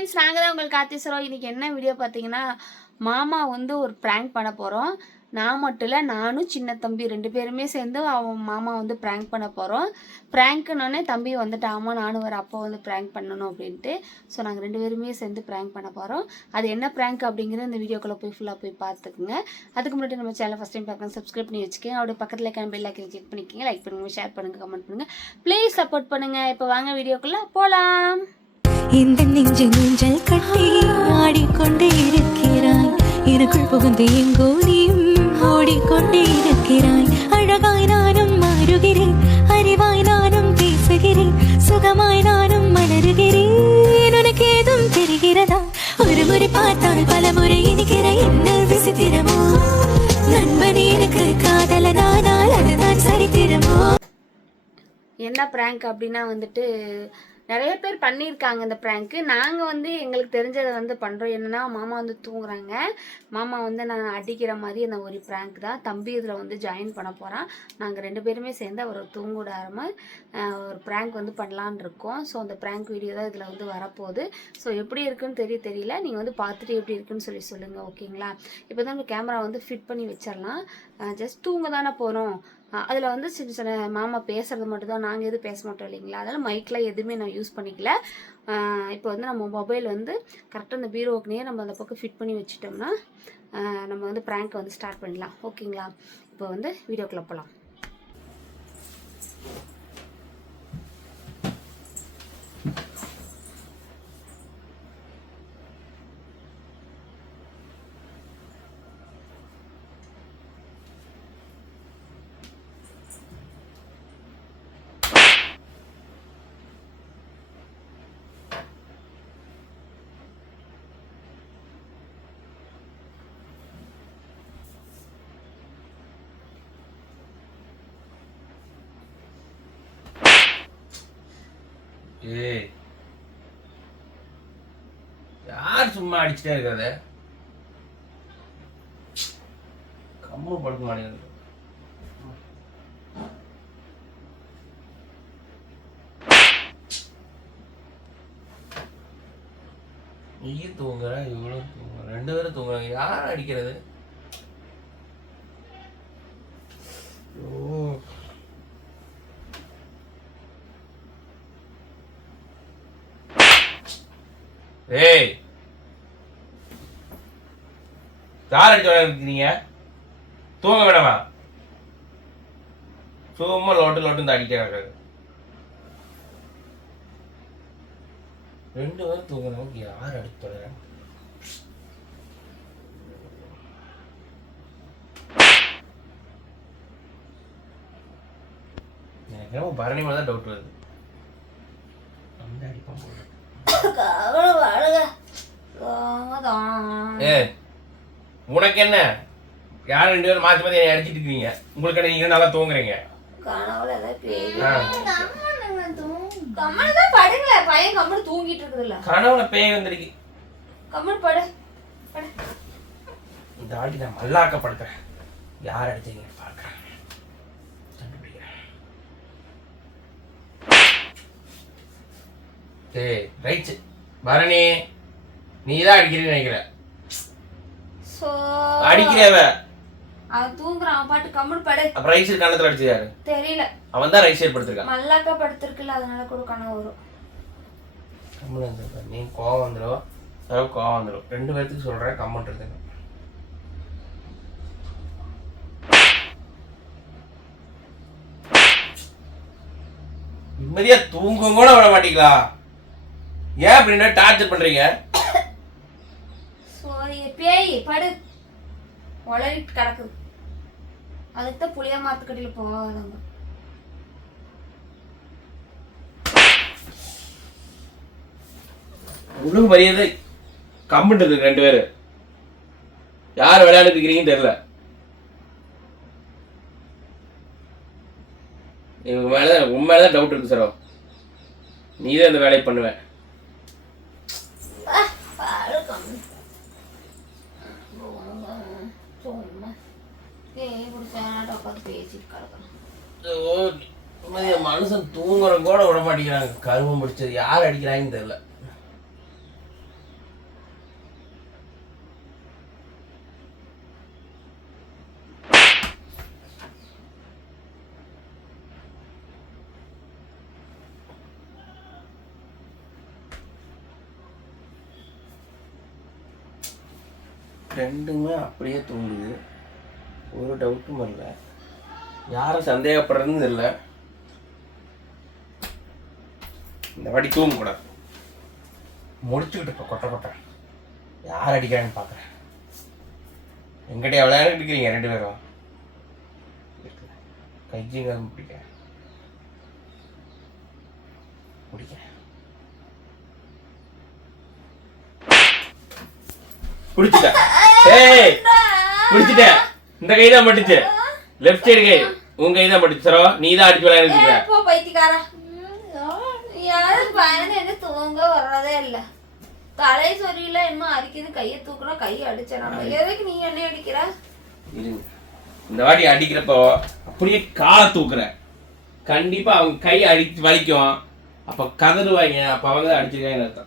Friends, நாங்கள் தான் உங்களுக்கு கார்த்திஸ்வரம். இன்றைக்கி என்ன வீடியோ பார்த்தீங்கன்னா, மாமா வந்து ஒரு ப்ராங்க் பண்ண போகிறோம். நான் மட்டும் இல்லை, நானும் சின்ன தம்பி 2 பேருமே சேர்ந்து அவன் மாமா வந்து ப்ராங்க் பண்ண போகிறோம். ப்ராங்க்குன்னொடனே தம்பி வந்துட்டு, ஆமாம் நானும் வர அப்போ வந்து ப்ராங்க் பண்ணணும் அப்படின்ட்டு. ஸோ நாங்கள் 2 பேருமே சேர்ந்து ப்ராங்க் பண்ண போகிறோம். அது என்ன ப்ராங்க் அப்படிங்கிறது இந்த வீடியோக்குள்ளே போய் ஃபுல்லாக போய் பார்த்துக்குங்க. அதுக்கு முன்னாடி நம்ம சேனல் ஃபஸ்ட் டைம் பார்க்கலாம், சப்ஸ்கிரைப் பண்ணி வச்சுக்கோங்க. அப்படியே பக்கத்தில் இருக்க பெல் ஐக்கனை கிளிக் பண்ணிக்கோங்க. லைக் பண்ணுங்கள், ஷேர் பண்ணுங்கள், கமெண்ட் பண்ணுங்கள். ப்ளீஸ் சப்போர்ட் பண்ணுங்கள். இப்போ வாங்க வீடியோக்குள்ளே போகலாம். இந்த நெஞ்சு ஊஞ்சல் கட்டி ஆடிக்கொண்டே இருக்கிறாய், எனக்குள் புகுந்து எங்கோ நீயும் ஓடிக்கொண்டே இருக்கிறாய். அழகாய் நானும் மாறுகிறேன், அறிவாய் நானும் பேசுகிறேன், சுகமாய் நானும் மலருகிறேன். உனக்கு ஏதும் தெரிகிறதா? ஒரு முறை பார்த்தால் பல முறை இனிக்கிற என்ன விசித்திரமோ? நண்பனே எனக்கு காதலனானால் அதுதான் சரித்திரமோ? என்ன ப்ராங்க் அப்படின்னா வந்துட்டு நிறைய பேர் பண்ணியிருக்காங்க இந்த ப்ராங்க்கு. நாங்கள் வந்து எங்களுக்கு தெரிஞ்சதை வந்து பண்ணுறோம். என்னென்னா, மாமா வந்து தூங்குறாங்க. மாமா வந்து நான் அடிக்கிற மாதிரி அந்த ஒரு ப்ராங்க் தான். தம்பி இதில் வந்து ஜாயின் பண்ண போகிறான். நாங்கள் 2 பேருமே சேர்ந்து அவர் தூங்கிடாமல் ஒரு ப்ராங்க் வந்து பண்ணலான் இருக்கோம். ஸோ அந்த ப்ராங்க் வீடியோ தான் இதில் வந்து வரப்போகுது. ஸோ எப்படி இருக்குன்னு தெரியல. நீங்கள் வந்து பார்த்துட்டு எப்படி இருக்குன்னு சொல்லுங்கள், ஓகேங்களா? இப்போ தான் கேமரா வந்து ஃபிட் பண்ணி வச்சிடலாம். ஜஸ்ட் தூங்க தானே போகிறோம். அதில் வந்து சின்ன சின்ன மாமா பேசுகிறது மட்டும்தான், நாங்கள் எதுவும் பேச மாட்டோம் இல்லைங்களா? அதனால் மைக்கில் எதுவுமே நான் யூஸ் பண்ணிக்கல. இப்போ வந்து நம்ம மொபைல் வந்து கரெக்டாக அந்த பீரோக்குனே நம்ம அந்த பக்கம் ஃபிட் பண்ணி வச்சுட்டோம்னா நம்ம வந்து ப்ராங்க் வந்து ஸ்டார்ட் பண்ணலாம், ஓகேங்களா? இப்போ வந்து வீடியோக்குள்ளே போகலாம். ஏய், யார் சும்மா அடிச்சுட்டே இருக்காத? கம்மு படுக்க மாட்டேங்குது. நீ தூங்குற, இவ்வளவு தூங்குற, 2 பேரும் தூங்குறாங்க. யார் அடிக்கிறது? ஏய், யார் அடிச்சு இருக்கீங்க? தூங்க வேணாமா? சும்மா லோட்டு அடிக்கிறாங்க. 2 பேரும் தூங்குறாங்க. யார் அடிப்பட? எனக்கு என்னமோ பரணி மேல தான் டவுட் வருது. அந்த அடிப்பான் போல. உனக்கு என்ன? யார் 2 பேரும் மாத்தி மாத்தி அடிச்சிட்டு இருக்கீங்க? உங்களுக்கு என்ன, நீங்க நல்லா தூங்குறீங்க? கனவுல பேய் வந்துருக்கு. இந்த ஆட்டி நான் மல்லாக்கப்படுத்துறேன். யார் அடிச்சீங்க பாக்குறேன், கண்டுபிடிக்கிறேன். ஏய் ரைட் பரணி, நீதான் அடிக்கிறேன்னு நினைக்கிறேன். அடிக்கிறவ அவன் தூங்குறான், அவன் பாட்டு கம்முனு படு. அப்ப ரைட் சைடு கண்ணத்துல அடிச்சது யாரு? தெரியல. அவன் தான் ரைட் சைடு படுத்திருக்கான். மல்லாக்கா படுத்திருக்குல்ல, அதனால கூட கனவு வரும். கம்முனு இருந்திருக்க. நீ கோவம் வந்துடும், கோவம் வந்துடும். 2 பேர்த்துக்கு சொல்றேன், கம்முன்னு இருந்துங்க. நிம்மதியா தூங்கும் கூட விட மாட்டீங்களா? ஏன் அப்படின்னா டார்ச்சர் பண்றீங்க? பேய் படு, உளறிட்டு கிடக்குது. அதுக்குதான் புளிய மாத்துக்கடியில போகாதவங்க. ஒழுங்கு மரியாதை கம்முன்னு இருக்கு. 2 பேரு யார் விளையாடுறீங்கன்னு தெரியல. இவங்க மேலதான் உண்மையிலதான் டவுட் இருக்கு சார். நீ தான் இந்த வேலையை பண்ணுவேன். மனுஷன் தூங்குற கூட விட மாட்டேங்கிறாங்க. கருவம் முடிச்சது யார் அடிக்கிறாங்கன்னு தெரியல. ரெண்டுமே அப்படியே தூங்குது, ஒரு டவுட்டும் இல்லை. யாரை சந்தேகப்படுறதுன்னு இல்லை. இந்த வாட்டி தூங்கக்கூடாது, முடிச்சுக்கிட்டு இப்போ கொட்டை கொட்டை யார் அடிக்கிறான்னு பார்க்குறேன். எங்கிட்ட எவ்வளோ நேரம் இருக்கிறீங்க ரெண்டு பேரும்? கைஜிங்க பிடிக்க பிடிச்சிட்டேன். ஏய் பிடிச்சிட்டேன். இந்த கை தான் பட்டுச்சு, லெஃப்ட் சைடு கை. உன் கை தான் பட்டுச்சு. சரோ நீ தான் அடிச்சு விளையாடுறீங்க. போ பைத்தியக்காரா. யாரும் பயந்து என்ன தூங்க வர்றதே இல்லை. தலை சொரியல என்ன அடிக்குது, கையை தூக்குறோம், கையை அடிச்சிடறாங்க. எதுக்கு நீ என்ன அடிக்கிற? இருங்க, இந்த வாட்டி அடிக்கிறப்போ அப்படியே காலை தூக்குற, கண்டிப்பா அவங்க கை அடிச்சு வலிக்கும். அப்ப கதறுவாங்க, அப்ப அவங்க அடிச்சிருக்காங்கன்னு அர்த்தம்.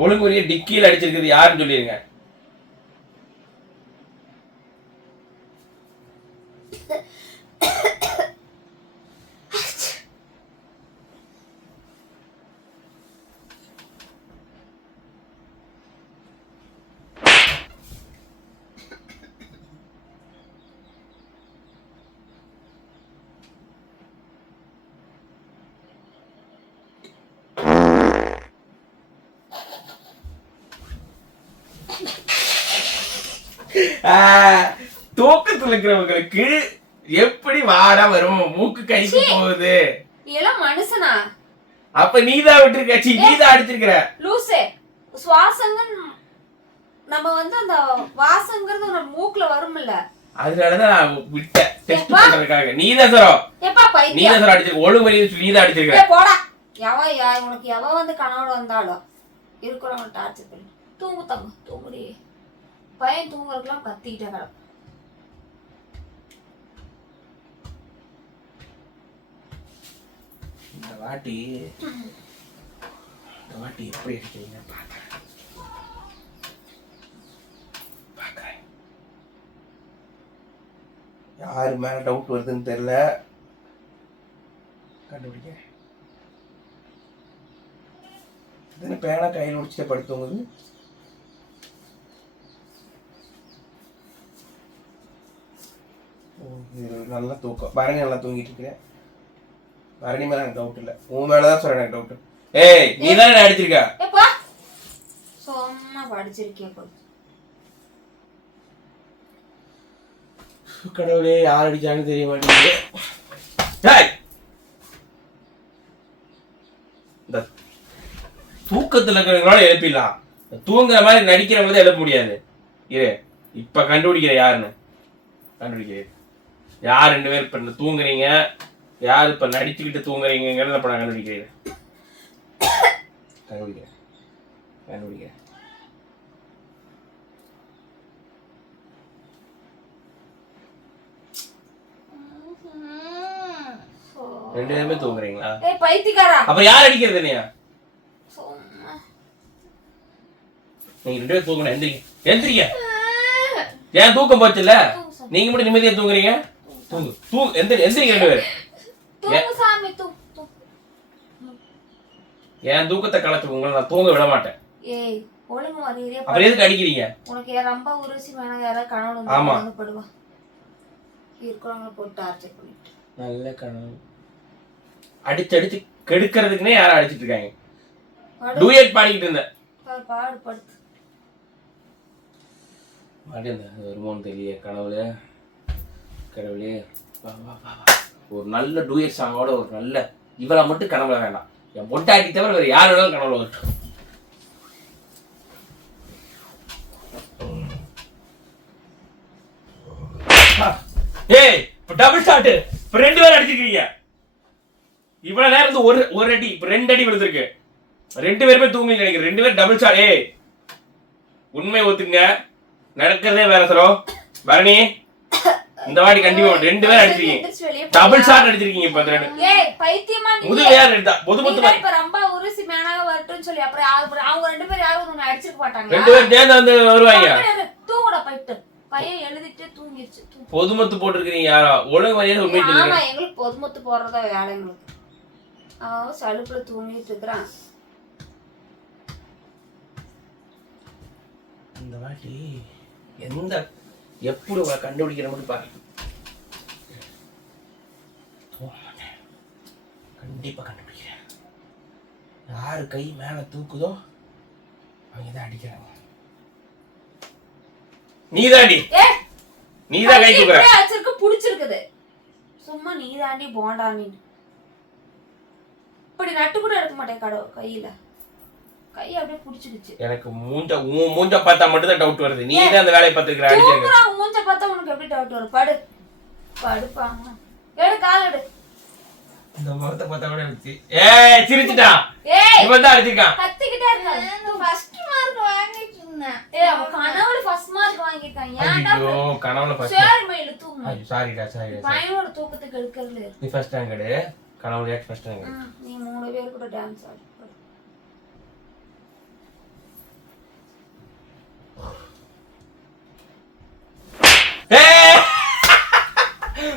ஒழுங்குரிய டிக்கியில் அடிச்சிருக்கிறது யாருன்னு சொல்லிருங்க. தூக்கத்துல இருக்கிறவங்களுக்கு எப்படி வாடா வரும், மூக்கு கழிச்சு போகுது. இதெல்லாம் மனுஷனா? அப்ப நீதான் விட்டுருக்க, நீதான் அடிச்சிருக்கிற. லூசே, சுவாசங்க நம்ம வந்து அந்த வாசங்கிறது ஒரு மூக்குல வரும்ல, அதனாலதான் நான் விட்டேன் டெஸ்ட் பண்றதுக்காக. நீதான் சரோ, நீதான் சரோ அடிச்சிருக்க. ஒழுங்கு மரியாதை சொல்லி நீதான் அடிச்சிருக்க. போடா. உனக்கு எவ வந்து கனவுல வந்தாலும் இருக்கிறவங்க டார்ச்சர் பண்ணி தூங்கு தங்க தூங்குடி. பையன் தூங்குறதுக்கெல்லாம் கத்திக்கிட்டே கிடக்கும். இந்த வாட்டி எப்படி அடிக்கிறீங்க பாக்குறேன். யாரு மேல டவுட் வருதுன்னு தெரியல, கண்டுபிடிக்க. பேனா கையில் முடிச்சுட்டு படுத்தவங்க நல்லா தூக்கம். பரணி நல்லா தூங்கிட்டு இருக்கிறேன். பரணி மேல எனக்கு டவுட் இல்லை, உன் மேலதான் சொல்றேன் எனக்கு டவுட். ஏய் நீ தானே அடிச்சிருக்க. சொன்னா படிச்சிருக்கே. கடவுளே, யார் அடிச்சான்னு தெரிய மாட்டேங்குது. இந்த தூக்கத்துல இருக்கிறவங்களால எழுப்பிடலாம், தூங்குற மாதிரி நடிக்கிறவங்கள எழுப்ப முடியாது. இரு இப்ப கண்டுபிடிக்கிற யாருன்னு கண்டுபிடிக்கிறேன். யார் ரெண்டு பேர் இப்ப தூங்குறீங்க, யார் இப்ப நடிச்சுக்கிட்டு தூங்குறீங்கிறத இப்ப நான் கண்டுபிடிக்கிறேன். ரெண்டு பேருமே தூங்குறீங்களா? பைத்தியக்காரா. அப்ப யார் அடிக்கிறது இல்லையா? நீங்க ரெண்டு பேரும் தூங்கணும். எந்திரிங்க. ஏன் தூக்கம் போச்சுல்ல, நீங்க மட்டும் நிம்மதியா தூங்குறீங்க. எந்திரிங்க ரெண்டு பேரும். என் தூக்கத்தை கலைச்சு உங்களை நான் தூங்க விட மாட்டேன். அப்புறம் எதுக்கு அடிக்கிறீங்க? உனக்கு ரொம்ப உருசி மேல யாராவது கனவு வந்து படுவா இருக்கிறவங்க போட்டு டார்ச்சர் பண்ணிட்டு நல்ல கனவு அடிச்சு கெடுக்கிறதுக்குன்னே யாரும் அடிச்சிட்டு இருக்காங்க. டூயட் பாடிக்கிட்டு இருந்தேன். பாடு படுத்து வருமோன்னு தெரியல. கடவுளே ஒரு நல்ல டூயட் சாங்கோட ஒரு நல்ல இவளை மட்டும் கனவுல வேண்டாம். என் பொட்டாட்டி தவிர வேற யார் வேணாலும் கனவுல வரும். ஏய் டபுள் ஷாட். இப்ப ரெண்டு பேரும் அடிச்சிருக்கீங்க. இவ்வளவு நேரம் இருந்து ஒரு அடி, இப்ப 2 அடி விழுந்திருக்கு. ரெண்டு பேருமே தூங்கி நினைக்கிறேன். ரெண்டு பேரும் டபுள் ஷாட். ஏய் உண்மை ஒத்துங்க, நடக்கிறதே வேற. சரோ பரணி இந்த வாட்டி கண்டிப்பா 2 பேரும் அடிச்சிருக்கீங்க. Double shot அடிச்சிருக்கீங்க. இப்ப ஏய் பைத்தியமா நீ முதல்ல யார் எடுத்தா? பொதுமொத்த இப்ப ரொம்ப உருசி மேனாக வரட்டும்னு சொல்லி அப்புறம் அவங்க ரெண்டு பேரும் யாரும் ஒன்னு அடிச்சிர மாட்டாங்க. ரெண்டு பேரும் சேர்ந்து வந்து வருவாங்க. தூங்குடா பைட்டு. பையன் எழுதிட்டு தூங்கிடுச்சு. பொதுமொத்து போட்டுருக்கீங்க. யாரோ ஒழுங்கு மரியாதை உண்மை சொல்லுங்க. ஆமா எங்களுக்கு பொதுமொத்து போடுறதா வேலை. எங்களுக்கு சலுப்புல தூங்கிட்டு இருக்கிறான். இந்த வாட்டி எந்த எப்படி கண்டுபிடிக்கிற மட்டும் பாரு. கண்டிப்பா கண்டுபிடிக்கிறேன். யாரு கை மேல தூக்குதோ அவங்க தான் அடிக்கிறாங்க. நீதாண்டி, நீதான் கை தூக்குற. வச்சிருக்க புடிச்சிருக்குது. சும்மா நீதாண்டி போண்டா நீ. இப்படி நட்டு கூட எடுக்க மாட்டேன் கையில. கை அப்படியே புடிச்சிடுச்சு. எனக்கு மூஞ்ச பார்த்தா மட்டும் தான் டவுட் வருது. நீ தான் அந்த வேலையை பார்த்துக்கிற. அடிச்சேங்க. மூஞ்ச பார்த்தா உனக்கு எப்படி டவுட் வரும்? படுப்பாங்க. எடு கால் எடு. இந்த முகத்தை பார்த்தா கூட இருந்துச்சு. ஏய் சிரிச்சிட்டா. இவன் தான் அடிச்சிருக்கான். கத்திக்கிட்டே இருக்கான். ஃபர்ஸ்ட் மார்க் வாங்கிட்டு இருந்தேன். அவன் கனவுல ஃபர்ஸ்ட் மார்க் வாங்கிட்டான். ஏன்டா? ஐயோ கனவுல ஃபர்ஸ்ட். சரி மயில தூங்கு. ஐயோ சாரிடா. பையனோட தூக்கத்துக்கு எடுக்கறல. நீ ஃபர்ஸ்ட் ரேங்க் எடு. கனவுல ஃபர்ஸ்ட் ரேங்க் எடு. நீ 3 பேர் கூட டான்ஸ் ஆடு.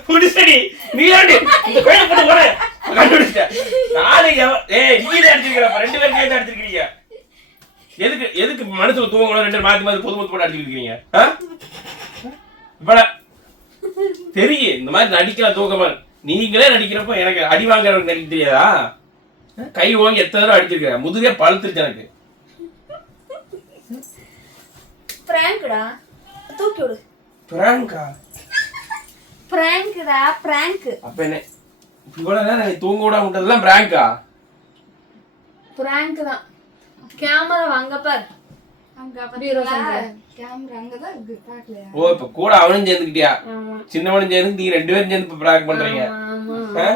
புடிச்சடி நீலாண்டி இந்த கோயில போட்டு போற கண்டுபிடிச்ச நாளைக்கு நீ தான் அடிச்சிருக்கற. ரெண்டு பேரும் சேர்ந்து அடிச்சிருக்கீங்க. எதுக்கு மனசுல தூங்கணும் ரெண்டு மாத்தி பொது போட்டு அடிச்சிருக்கீங்க? இப்ப தெரியும் இந்த மாதிரி நடிக்கலாம் தூக்கமா. நீங்களே நடிக்கிறப்ப எனக்கு அடி வாங்குறவங்க நடிக்க தெரியாதா? கை வாங்கி எத்தனை தடவை அடிச்சிருக்க. முதுகே பழுத்துருச்சு எனக்கு. பிராங்க்டா. தூக்கி விடு. பிராங்கா? பிராங்க்டா பிராங்க். அப்ப என்ன இவ்வளவு நேரம் நீ தூங்க விடாம விட்டதெல்லாம் பிராங்கா? பிராங்க் தான். கேமரா அங்க பாரு. அங்க பீரோ பாத்தீங்களா? சந்திர. கேமரா அங்க தான் இருக்கு. பாக்கலையா? ஓ இப்ப கூட அவனும் சேர்ந்துக்கிட்டியா? ஆமா. சின்னவனும் சேர்ந்து நீங்க ரெண்டு பேரும் சேர்ந்து இப்ப பிராங்க் பண்றீங்க. ஆமா.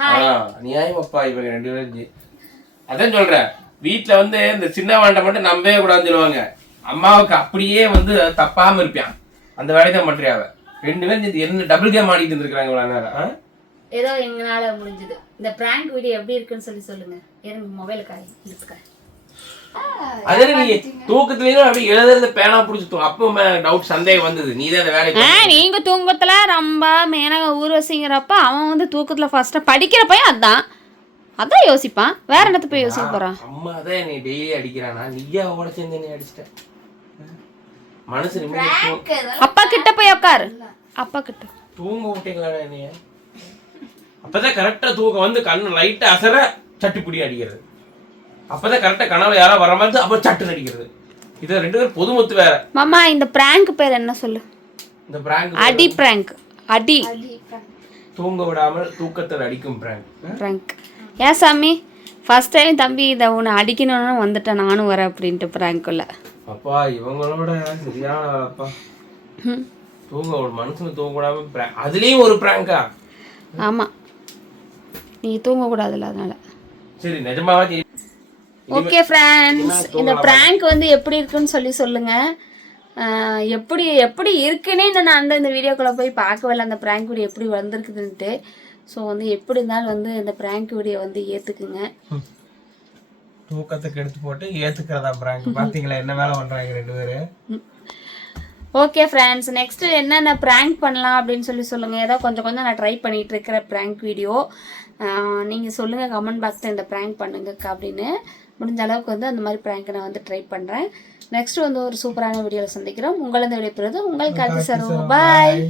ஹாய். நியாயமாப்பா இவங்க ரெண்டு பேரும். அதான் சொல்றேன் வீட்டுல வந்து இந்த சின்னவன்ட்ட மட்டும் நம்பவே கூடாதுன்னு சொல்லுவாங்க. அம்மாவுக்கு அப்படியே வந்து தப்பாம இருப்பான். அந்த வேலையை தான் பண்றியாவ. ரெண்டு பேரும் சேர்ந்து என்ன டபுள் கேம் ஆடிட்டு இருந்திருக்காங்க இவ்வளவு நேரம். ஏதோ எங்களால முடிஞ்சது. இந்த பிராங்க் வீடியோ எப்படி இருக்குன்னு சொல்லுங்க. எனக்கு மொபைல் காய் எடுத்துக்க. அதே நீ தூக்கத்துலயும் அப்படியே எழுதுறத பேனா புடிச்சு அப்போ டவுட் சந்தேகம் வந்தது. நீ தான் அந்த வேலையை நீங்க தூக்கத்துல ரொம்ப மேனக ஊர்வசிங்கிறப்ப அவன் வந்து தூக்கத்துல ஃபர்ஸ்டா படிக்கிறப்ப அதான் யோசிப்பான். வேற என்னத்த போய் யோசிக்க போறான்? அம்மா தான் என்னை டெய்லி அடிக்கிறானா? நீயா அவட சேர்ந்து என்னை அடிச்சிட்ட. மனசு நிம்மதி. அப்பா கிட்ட போய் உட்காரு. அப்பா கிட்ட தூங்க விட்டீங்களா என்னைய? அப்பதான் கரெக்டா தூக்கம் வந்து கண்ணு லைட்டா அசர சட்டுப்பிடி அடிக்கிறது. அப்பதான் கரெக்டா கனவுல யாரோ வர மாதிரி அப்ப சட்டு அடிக்கிறது. இது ரெண்டு பேரும் பொதுமொத்து வேற. மாமா இந்த பிராங்க் பேர் என்ன சொல்லு? இந்த பிராங்க் அடி பிராங்க். அடி தூங்க விடாமல் தூக்கத்தில் அடிக்கும் பிராங்க். பிராங்க். ஏன் சாமி ஃபர்ஸ்ட் டைம் தம்பி இதை உன்னை அடிக்கணும்னு வந்துட்டேன் நானும் வரேன் அப்படின்ட்டு பிராங்க்குள்ள. அப்பா இவங்களோட சரியான வேலைப்பா. தூங்க ஒரு மனுஷன் தூங்க விடாம அதுலயும் ஒரு பிராங்கா? ஆமா நீ தூங்கக்கூடாதுல்ல அதனால. சரி நிஜமாவா? ஓகே ஃப்ரெண்ட்ஸ் இந்த பிராங்க் வந்து எப்படி இருக்குன்னு சொல்லுங்க. எப்படி எப்படி இருக்குன்னே நான் இந்த வீடியோக்குள்ளே போய் பார்க்கவே இல்லை. அந்த பிராங்க் வீடியோ எப்படி வந்திருக்குதுன்ட்டு. ஸோ வந்து எப்படி இருந்தாலும் வந்து இந்த பிராங்க் வீடியோ வந்து ஏற்றுக்குங்க. தூக்கத்துக்கு எடுத்து போட்டு ஏற்றுக்கிறதா பிராங்க்? பார்த்தீங்களா என்ன வேலை பண்ணுறாங்க ரெண்டு பேரும். ஓகே ஃப்ரெண்ட்ஸ் நெக்ஸ்ட்டு என்னென்ன ப்ராங்க் பண்ணலாம் அப்படின்னு சொல்லுங்கள். ஏதோ கொஞ்சம் நான் ட்ரை பண்ணிகிட்டு இருக்கிற ப்ராங்க் வீடியோ நீங்கள் சொல்லுங்கள் கமெண்ட் பாக்ஸில் இந்த ப்ராங்க் பண்ணுங்கக்கா அப்படின்னு. முடிஞ்ச அளவுக்கு வந்து அந்த மாதிரி ப்ராங்க் நான் வந்து ட்ரை பண்ணுறேன். நெக்ஸ்ட் வந்து ஒரு சூப்பரான வீடியோவில் சந்திக்கிறோம். உங்களது விடைபெறுவது உங்கள் கார்த்தி சர்வ. பாய்.